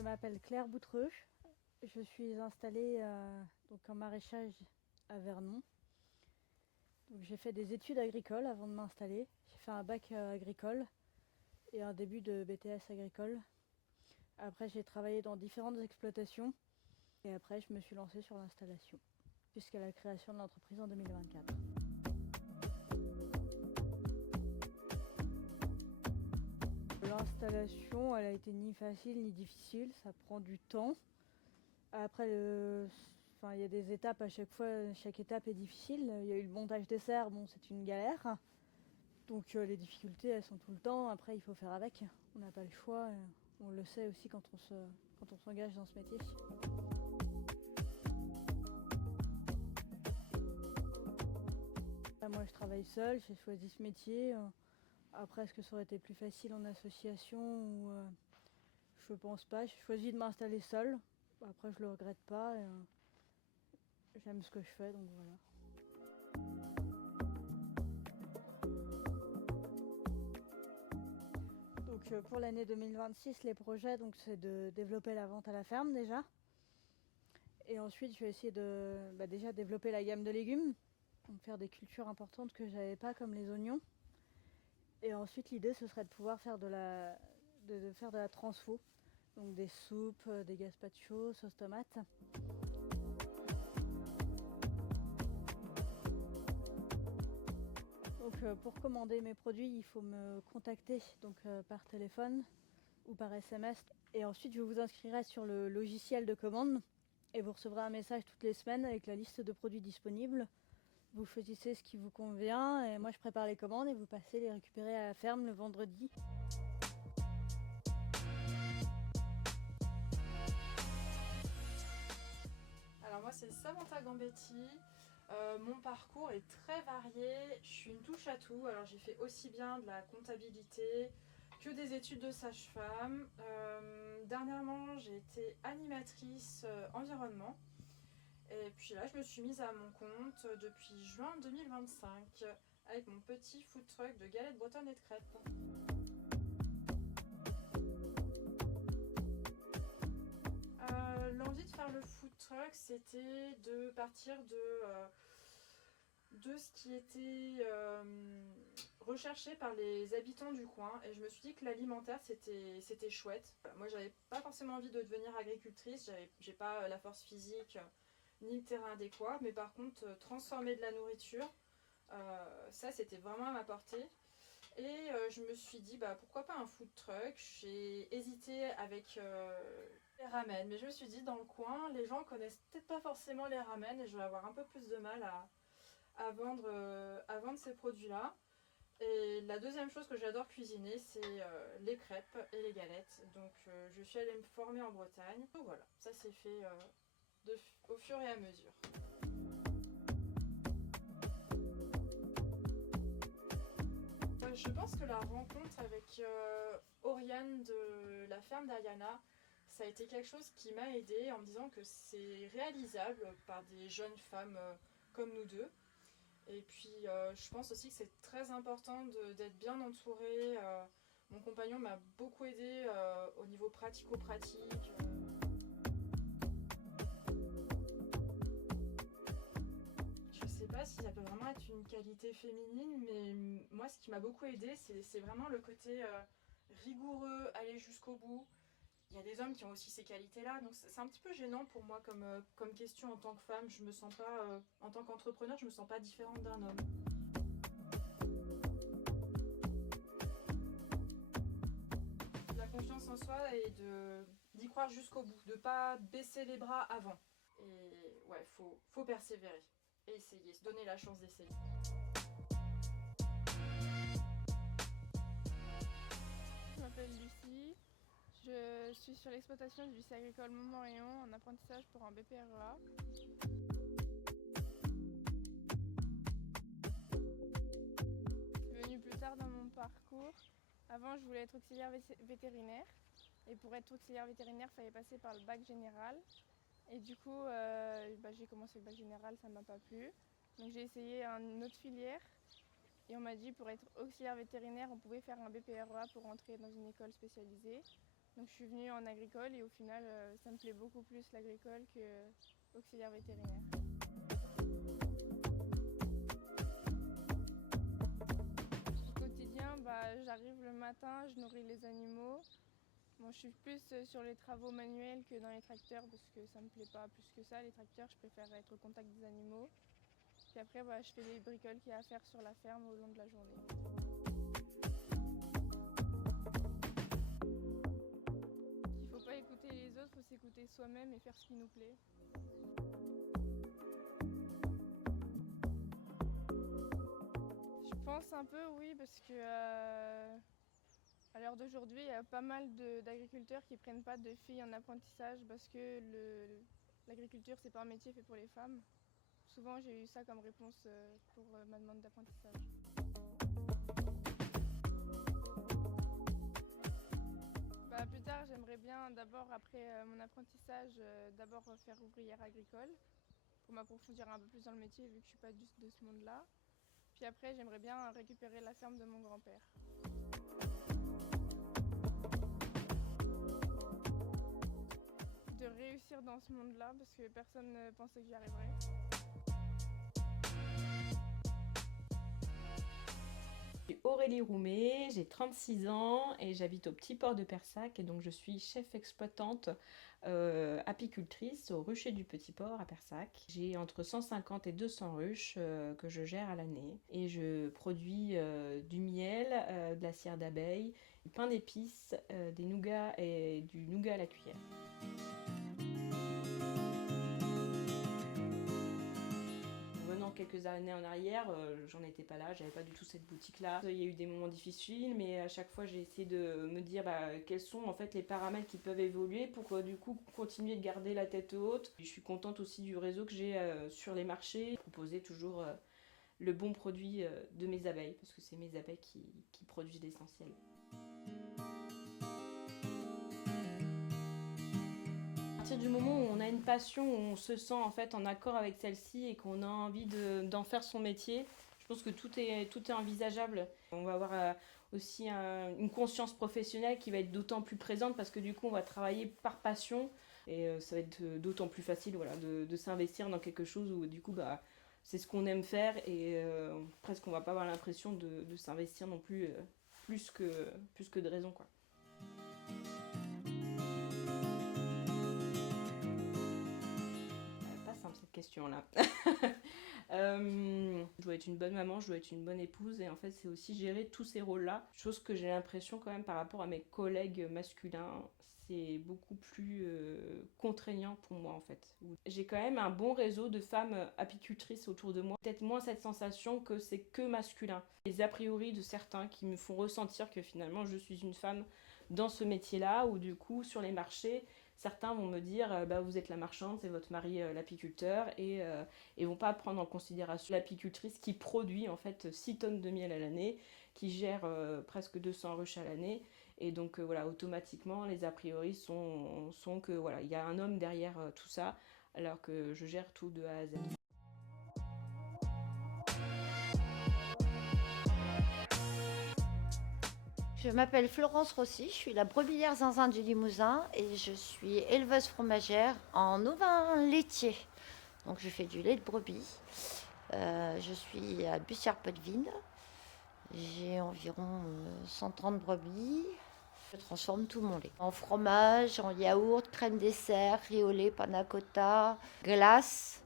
Je m'appelle Claire Boutreux. Je suis installée donc en maraîchage à Vernon. Donc, j'ai fait des études agricoles avant de m'installer. J'ai fait un bac agricole et un début de BTS agricole. Après, j'ai travaillé dans différentes exploitations et après, je me suis lancée sur l'installation jusqu'à la création de l'entreprise en 2024. L'installation, elle a été ni facile ni difficile, ça prend du temps. Après, il y a des étapes à chaque fois, chaque étape est difficile. Il y a eu le montage des serres, bon, c'est une galère. Donc les difficultés, elles sont tout le temps. Après, il faut faire avec. On n'a pas le choix. On le sait aussi quand on s'engage dans ce métier. Moi, je travaille seule, j'ai choisi ce métier. Après, est-ce que ça aurait été plus facile en association ou, je pense pas. J'ai choisi de m'installer seule. Après, je le regrette pas. J'aime ce que je fais, donc voilà. Donc pour l'année 2026, les projets, donc, c'est de développer la vente à la ferme déjà. Et ensuite, je vais essayer de déjà développer la gamme de légumes. Donc faire des cultures importantes que j'avais pas, comme les oignons. Et ensuite, l'idée, ce serait de pouvoir faire de faire de la transfo. Donc des soupes, des gazpacho, sauce tomate. Donc pour commander mes produits, il faut me contacter par téléphone ou par SMS. Et ensuite, je vous inscrirai sur le logiciel de commande et vous recevrez un message toutes les semaines avec la liste de produits disponibles. Vous choisissez ce qui vous convient et moi je prépare les commandes et vous passez les récupérer à la ferme le vendredi. Alors moi c'est Samantha Gambetti. Mon parcours est très varié, je suis une touche à tout. Alors j'ai fait aussi bien de la comptabilité que des études de sage-femme. Dernièrement j'ai été animatrice environnement. Et puis là je me suis mise à mon compte depuis juin 2025 avec mon petit food truck de galettes bretonnes et de crêpes. L'envie de faire le food truck, c'était de partir de ce qui était recherché par les habitants du coin. Et je me suis dit que l'alimentaire, c'était chouette. Moi, j'avais pas forcément envie de devenir agricultrice, j'ai pas la force physique ni le terrain adéquat. Mais par contre, transformer de la nourriture, ça, c'était vraiment à ma portée. Et je me suis dit, pourquoi pas un food truck. J'ai hésité avec les ramen, mais je me suis dit, dans le coin, les gens connaissent peut-être pas forcément les ramen et je vais avoir un peu plus de mal à vendre ces produits-là. Et la deuxième chose que j'adore cuisiner, c'est les crêpes et les galettes. Donc je suis allée me former en Bretagne. Donc voilà, ça s'est fait au fur et à mesure. Je pense que la rencontre avec Oriane de la ferme d'Ariana, ça a été quelque chose qui m'a aidée en me disant que c'est réalisable par des jeunes femmes comme nous deux. Et puis je pense aussi que c'est très important d'être bien entourée. Mon compagnon m'a beaucoup aidée au niveau pratico-pratique. Je sais pas si ça peut vraiment être une qualité féminine, mais moi ce qui m'a beaucoup aidée, c'est vraiment le côté rigoureux, aller jusqu'au bout. Il y a des hommes qui ont aussi ces qualités-là, donc c'est un petit peu gênant pour moi comme question en tant que femme. Je me sens pas, en tant qu'entrepreneur, je me sens pas différente d'un homme. La confiance en soi et d'y croire jusqu'au bout, de pas baisser les bras avant. Et ouais, faut persévérer et essayer, se donner la chance d'essayer. Je m'appelle Lucie, je suis sur l'exploitation du lycée agricole Montmorillon en apprentissage pour un BPREA. Je suis venue plus tard dans mon parcours. Avant, je voulais être auxiliaire vétérinaire. Et pour être auxiliaire vétérinaire, il fallait passer par le bac général. Et du coup, j'ai commencé le bac général, ça ne m'a pas plu. Donc j'ai essayé une autre filière. Et on m'a dit pour être auxiliaire vétérinaire, on pouvait faire un BPREA pour entrer dans une école spécialisée. Donc je suis venue en agricole et au final, ça me plaît beaucoup plus l'agricole que auxiliaire vétérinaire. Au quotidien, j'arrive le matin, je nourris les animaux. Bon, je suis plus sur les travaux manuels que dans les tracteurs parce que ça me plaît pas plus que ça. Les tracteurs, je préfère être au contact des animaux. Puis après, je fais les bricoles qu'il y a à faire sur la ferme au long de la journée. Il faut pas écouter les autres, il faut s'écouter soi-même et faire ce qui nous plaît. Je pense un peu, oui, parce que à l'heure d'aujourd'hui, il y a pas mal d'agriculteurs qui prennent pas de filles en apprentissage parce que l'agriculture, c'est pas un métier fait pour les femmes. Souvent, j'ai eu ça comme réponse pour ma demande d'apprentissage. Plus tard, j'aimerais bien d'abord, après mon apprentissage, d'abord faire ouvrière agricole pour m'approfondir un peu plus dans le métier vu que je suis pas de ce monde-là. Puis après, j'aimerais bien récupérer la ferme de mon grand-père. De réussir dans ce monde-là parce que personne ne pensait que j'y arriverais. Je suis Aurélie Roumet, j'ai 36 ans et j'habite au petit port de Persac et donc je suis chef exploitante apicultrice au rucher du petit port à Persac. J'ai entre 150 et 200 ruches que je gère à l'année et je produis du miel, de la cire d'abeille, du pain d'épices, des nougats et du nougat à la cuillère. Quelques années en arrière, j'en étais pas là, j'avais pas du tout cette boutique-là. Il y a eu des moments difficiles, mais à chaque fois j'ai essayé de me dire quels sont en fait les paramètres qui peuvent évoluer pour du coup continuer de garder la tête haute. Je suis contente aussi du réseau que j'ai sur les marchés, proposer toujours le bon produit de mes abeilles, parce que c'est mes abeilles qui produisent l'essentiel. À partir du moment où on a une passion, où on se sent en fait en accord avec celle-ci et qu'on a envie d'en faire son métier, je pense que tout est envisageable. On va avoir aussi une conscience professionnelle qui va être d'autant plus présente parce que du coup on va travailler par passion et ça va être d'autant plus facile de s'investir dans quelque chose où du coup c'est ce qu'on aime faire et presque on va pas avoir l'impression de s'investir non plus plus que de raison, quoi. Question-là. Je dois être une bonne maman, je dois être une bonne épouse et en fait c'est aussi gérer tous ces rôles-là. Chose que j'ai l'impression quand même par rapport à mes collègues masculins, c'est beaucoup plus contraignant pour moi en fait. J'ai quand même un bon réseau de femmes apicultrices autour de moi. Peut-être moins cette sensation que c'est que masculin. Les a priori de certains qui me font ressentir que finalement je suis une femme dans ce métier-là ou du coup sur les marchés, certains vont me dire vous êtes la marchande, c'est votre mari l'apiculteur et vont pas prendre en considération l'apicultrice qui produit en fait 6 tonnes de miel à l'année, qui gère presque 200 ruches à l'année et donc automatiquement les a priori sont que il y a un homme derrière tout ça alors que je gère tout de A à Z. Je m'appelle Florence Rossi, je suis la brebis Zinzin du Limousin et je suis éleveuse fromagère en ovins laitiers. Donc je fais du lait de brebis. Je suis à Bussière-Pottevin. J'ai environ 130 brebis. Je transforme tout mon lait en fromage, en yaourt, crème dessert, riz au lait, panna cotta, glace.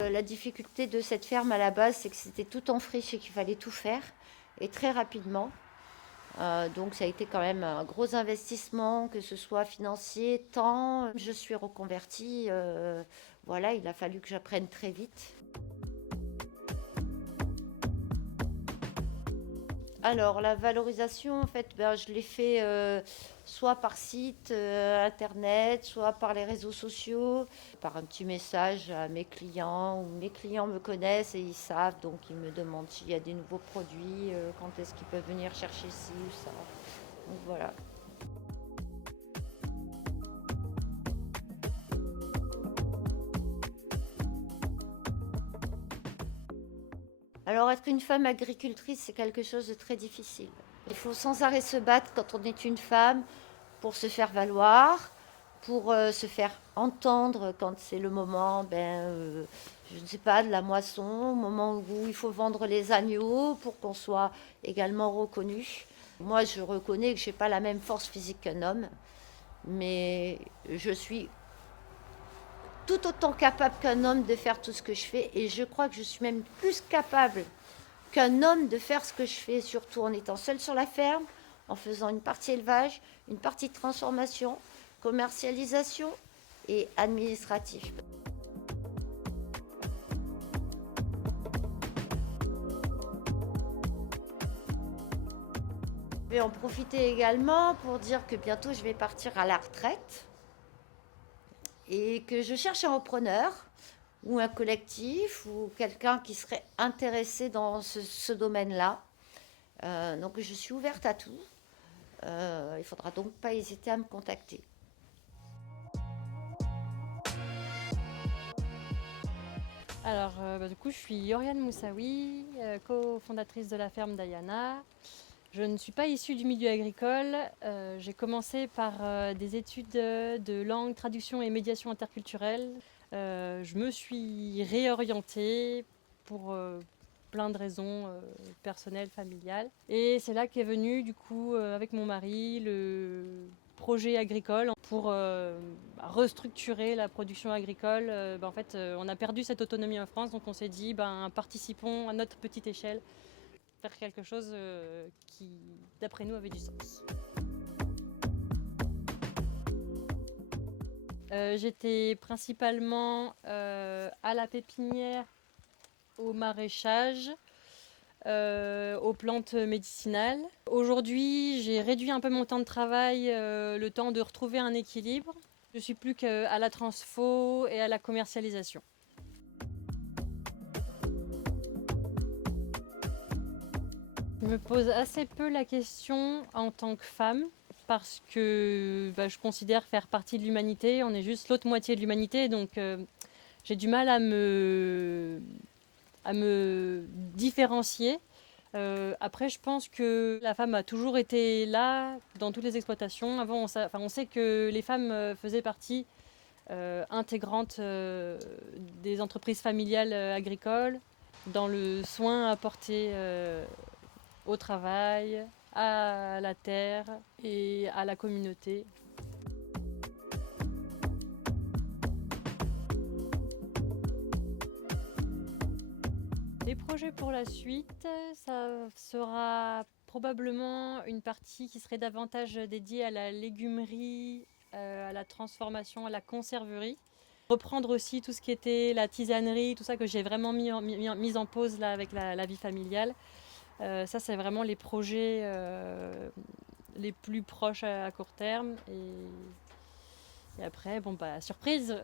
La difficulté de cette ferme à la base, c'est que c'était tout en friche et qu'il fallait tout faire, et très rapidement. Donc ça a été quand même un gros investissement, que ce soit financier, temps. Je suis reconvertie, il a fallu que j'apprenne très vite. Alors la valorisation, en fait, je l'ai fait soit par site internet, soit par les réseaux sociaux, par un petit message à mes clients, où mes clients me connaissent et ils savent, donc ils me demandent s'il y a des nouveaux produits, quand est-ce qu'ils peuvent venir chercher ci ou ça. Donc voilà. Alors être une femme agricultrice, c'est quelque chose de très difficile. Il faut sans arrêt se battre quand on est une femme pour se faire valoir, pour se faire entendre quand c'est le moment, je ne sais pas, de la moisson, au moment où il faut vendre les agneaux pour qu'on soit également reconnu. Moi, je reconnais que je n'ai pas la même force physique qu'un homme, mais je suis tout autant capable qu'un homme de faire tout ce que je fais, et je crois que je suis même plus capable qu'un homme de faire ce que je fais, surtout en étant seule sur la ferme, en faisant une partie élevage, une partie transformation, commercialisation et administratif. Je vais en profiter également pour dire que bientôt je vais partir à la retraite et que je cherche un repreneur ou un collectif ou quelqu'un qui serait intéressé dans ce domaine-là. Donc je suis ouverte à tout. Il ne faudra donc pas hésiter à me contacter. Alors, du coup, je suis Oriane Moussaoui, cofondatrice de la ferme d'Ayana. Je ne suis pas issue du milieu agricole. J'ai commencé par des études de langue, traduction et médiation interculturelle. Je me suis réorientée pour plein de raisons personnelles, familiales. Et c'est là qu'est venu, du coup, avec mon mari, le projet agricole pour restructurer la production agricole. En fait, on a perdu cette autonomie en France, donc on s'est dit, participons à notre petite échelle, faire quelque chose qui, d'après nous, avait du sens. J'étais principalement à la pépinière, au maraîchage, aux plantes médicinales. Aujourd'hui, j'ai réduit un peu mon temps de travail, le temps de retrouver un équilibre. Je suis plus qu'à la transfo et à la commercialisation. Je me pose assez peu la question en tant que femme parce que je considère faire partie de l'humanité. On est juste l'autre moitié de l'humanité, donc j'ai du mal à me différencier. Après, je pense que la femme a toujours été là dans toutes les exploitations. Avant, on sait que les femmes faisaient partie intégrante des entreprises familiales agricoles, dans le soin apporté au travail, à la terre et à la communauté. Les projets pour la suite, ça sera probablement une partie qui serait davantage dédiée à la légumerie, à la transformation, à la conserverie. Reprendre aussi tout ce qui était la tisanerie, tout ça que j'ai vraiment mis en pause là, avec la vie familiale. Ça, c'est vraiment les projets les plus proches à court terme. Et après, surprise.